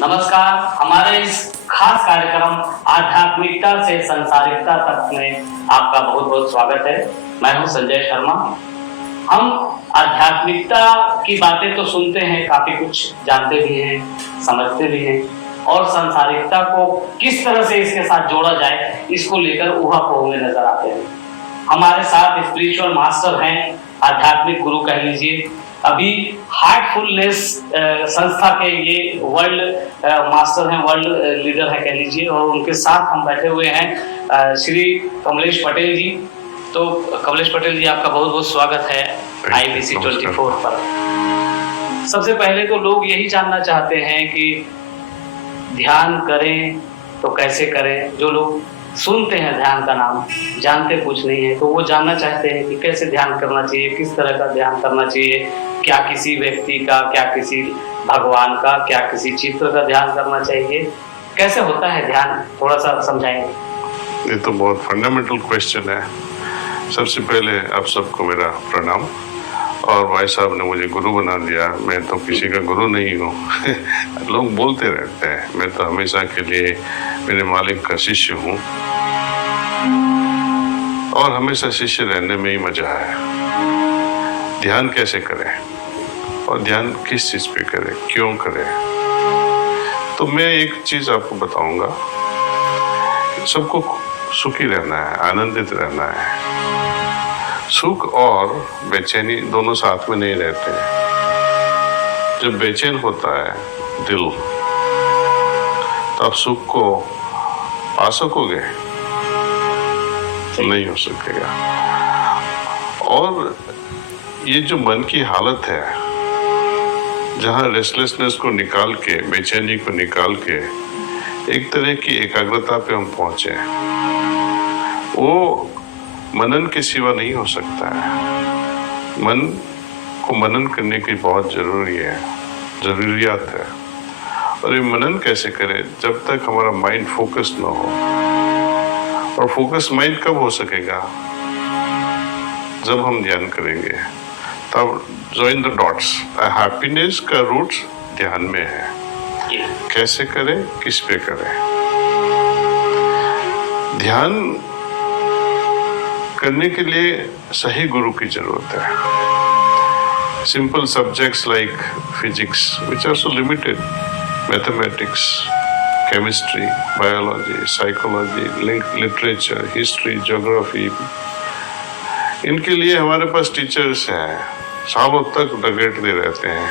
नमस्कार। हमारे इस खास कार्यक्रम आध्यात्मिकता से संसारिकता तक में आपका बहुत बहुत स्वागत है। मैं हूं संजय शर्मा। हम आध्यात्मिकता की बातें तो सुनते हैं, काफी कुछ जानते भी हैं, समझते भी हैं, और संसारिकता को किस तरह से इसके साथ जोड़ा जाए इसको लेकर ऊहापोह में नजर आते हैं। हमारे साथ स्पिरिचुअल मास्टर हैं, आध्यात्मिक गुरु कह लीजिए, अभी हार्टफुलनेस संस्था के ये वर्ल्ड मास्टर हैं, वर्ल्ड लीडर हैं कह लीजिए, और उनके साथ हम बैठे हुए हैं श्री कमलेश पटेल जी। तो कमलेश पटेल जी, आपका बहुत बहुत स्वागत है IBC 24 पर। सबसे पहले तो लोग यही जानना चाहते हैं कि ध्यान करें तो कैसे करें। जो लोग सुनते हैं ध्यान का नाम, जानते कुछ नहीं है, तो वो जानना चाहते हैं कि कैसे ध्यान करना चाहिए, किस तरह का ध्यान करना चाहिए, क्या किसी व्यक्ति का, क्या किसी भगवान का, क्या किसी चित्र का ध्यान करना चाहिए, कैसे होता है ध्यान, थोड़ा सा समझाएंगे। ये तो बहुत फंडामेंटल क्वेश्चन है। सबसे पहले आप सबको मेरा प्रणाम। और भाई साहब ने मुझे गुरु बना दिया, मैं तो किसी का गुरु नहीं हूँ। लोग बोलते रहते हैं, मैं तो हमेशा के लिए मेरे मालिक का शिष्य हूँ, और हमेशा शिष्य रहने में ही मजा है। ध्यान कैसे करें और ध्यान किस चीज पे करें, क्यों करें, तो मैं एक चीज आपको बताऊंगा। सबको सुखी रहना है, आनंदित रहना है। सुख और बेचैनी दोनों साथ में नहीं रहते हैं। जब बेचैन होता है दिल, तो आप सुख को पा सकोगे? नहीं हो सकेगा। और ये जो मन की हालत है, जहाँ रेस्टलेसनेस को निकाल के, बेचैनी को निकाल के एक तरह की एकाग्रता पे हम पहुंचे, वो मनन के सिवा नहीं हो सकता है। मन को मनन करने की बहुत जरूरियात है। और ये मनन कैसे करें? जब तक हमारा माइंड फोकस ना हो। और फोकस माइंड कब हो सकेगा? जब हम ध्यान करेंगे। तब जॉइन द डॉट्स। हैप्पीनेस का रूट्स ध्यान में है। कैसे करें, किस पे करें? ध्यान करने के लिए सही गुरु की जरूरत है। Simple subjects like physics, which are so limited, mathematics, chemistry, biology, psychology, literature, history, geography, इनके लिए हमारे पास टीचर्स हैं, सालों तक डगेटते रहते हैं।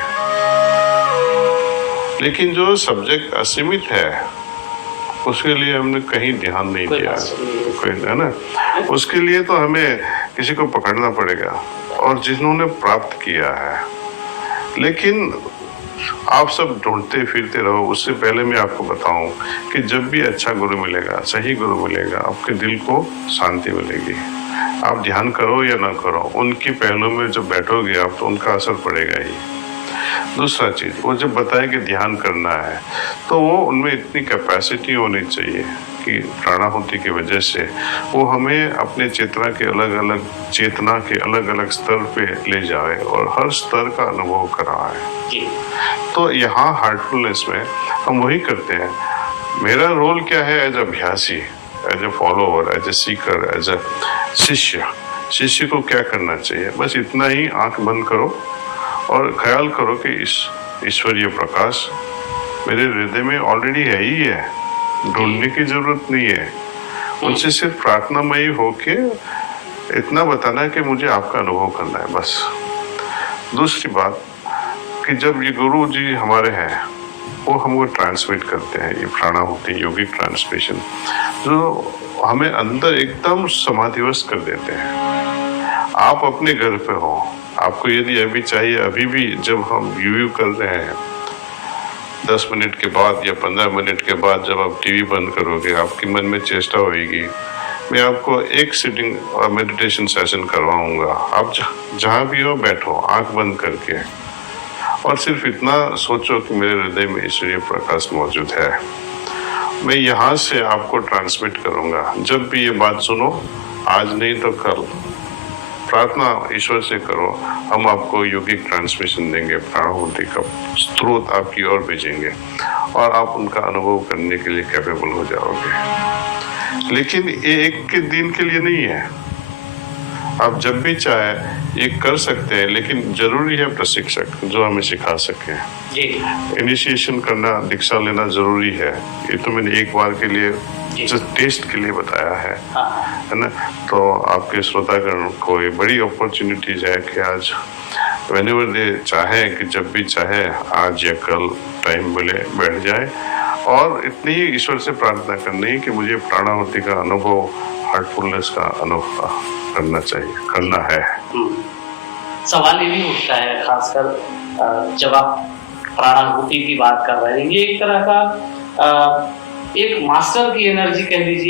लेकिन जो सब्जेक्ट असीमित है, उसके लिए हमने कहीं ध्यान नहीं दिया, है ना। उसके लिए तो हमें किसी को पकड़ना पड़ेगा, और जिन्होंने प्राप्त किया है। लेकिन आप सब ढूंढते फिरते रहो। उससे पहले मैं आपको बताऊं कि जब भी अच्छा गुरु मिलेगा, सही गुरु मिलेगा, आपके दिल को शांति मिलेगी। आप ध्यान करो या ना करो, उनकी पहलू में जब बैठोगे आप, तो उनका असर पड़ेगा ही। दूसरा चीज, वो जब बताए कि ध्यान करना है, तो वो उनमें इतनी कैपेसिटी होनी चाहिए कि प्राणाहुति की वजह से वो हमें अपने चेतना के अलग अलग स्तर पे ले जाए और हर स्तर का अनुभव कराए। तो यहाँ हार्टफुलनेस में हम वही करते हैं। मेरा रोल क्या है एज अभ्यासी, as a follower, as a seeker, as a शिष्य को क्या करना चाहिए? बस इतना ही, आंख बंद करो और ख्याल करो कि इस ईश्वरीय प्रकाश मेरे हृदय में ऑलरेडी है ही है, ढूंढने की जरूरत नहीं है। उनसे सिर्फ प्रार्थनामयी होके इतना बताना है कि मुझे आपका अनुभव करना है, बस। दूसरी बात कि जब ये गुरु जी हमारे हैं, वो हमको ट्रांसमिट करते हैं, ये प्राणाहुति, योगिक ट्रांसमिशन, जो हमें अंदर एकदम समाधिवश कर देते हैं। आप अपने घर पे हो, आपको यदि अभी चाहिए, अभी भी जब हम यूयू कर रहे हैं, 10 मिनट के बाद या 15 मिनट के बाद जब आप टीवी बंद करोगे, आपके मन में चेष्टा होगी, मैं आपको एक सिटिंग और मेडिटेशन सेशन करवाऊंगा। आप जहाँ भी हो बैठो, आंख बंद करके, और सिर्फ इतना सोचो कि मेरे हृदय में ईश्वरीय प्रकाश मौजूद है। मैं यहाँ से आपको ट्रांसमिट करूंगा। जब भी ये बात सुनो, आज नहीं तो कल, प्रार्थना ईश्वर से करो, हम आपको योगिक ट्रांसमिशन देंगे, प्राणाहुति का स्रोत आपकी ओर भेजेंगे और आप उनका अनुभव करने के लिए कैपेबल हो जाओगे। लेकिन ये एक के दिन के लिए नहीं है, आप जब भी चाहे ये कर सकते हैं, लेकिन जरूरी है प्रशिक्षक जो हमें सिखा सके। जी इनिशिएशन करना, दीक्षा लेना जरूरी है। ये तो मैंने एक बार के लिए जस्ट टेस्ट के लिए बताया है, है ना। तो आपके श्रोतागण को ये बड़ी अपॉर्चुनिटीज है कि आज व्हेनेवर दे चाहे कि जब भी चाहे आज या कल टाइम मिले बैठ जाए और इतनी ही ईश्वर से प्रार्थना करनी है कि मुझे प्राणाहुति का अनुभव, हार्टफुलनेस का अनुभव करना चाहिए, करना है। सवाल ये भी उठता है, खासकर जब आप प्राणाहुति की बात कर रहे हैं, ये एक तरह का एक मास्टर की एनर्जी कह लीजिए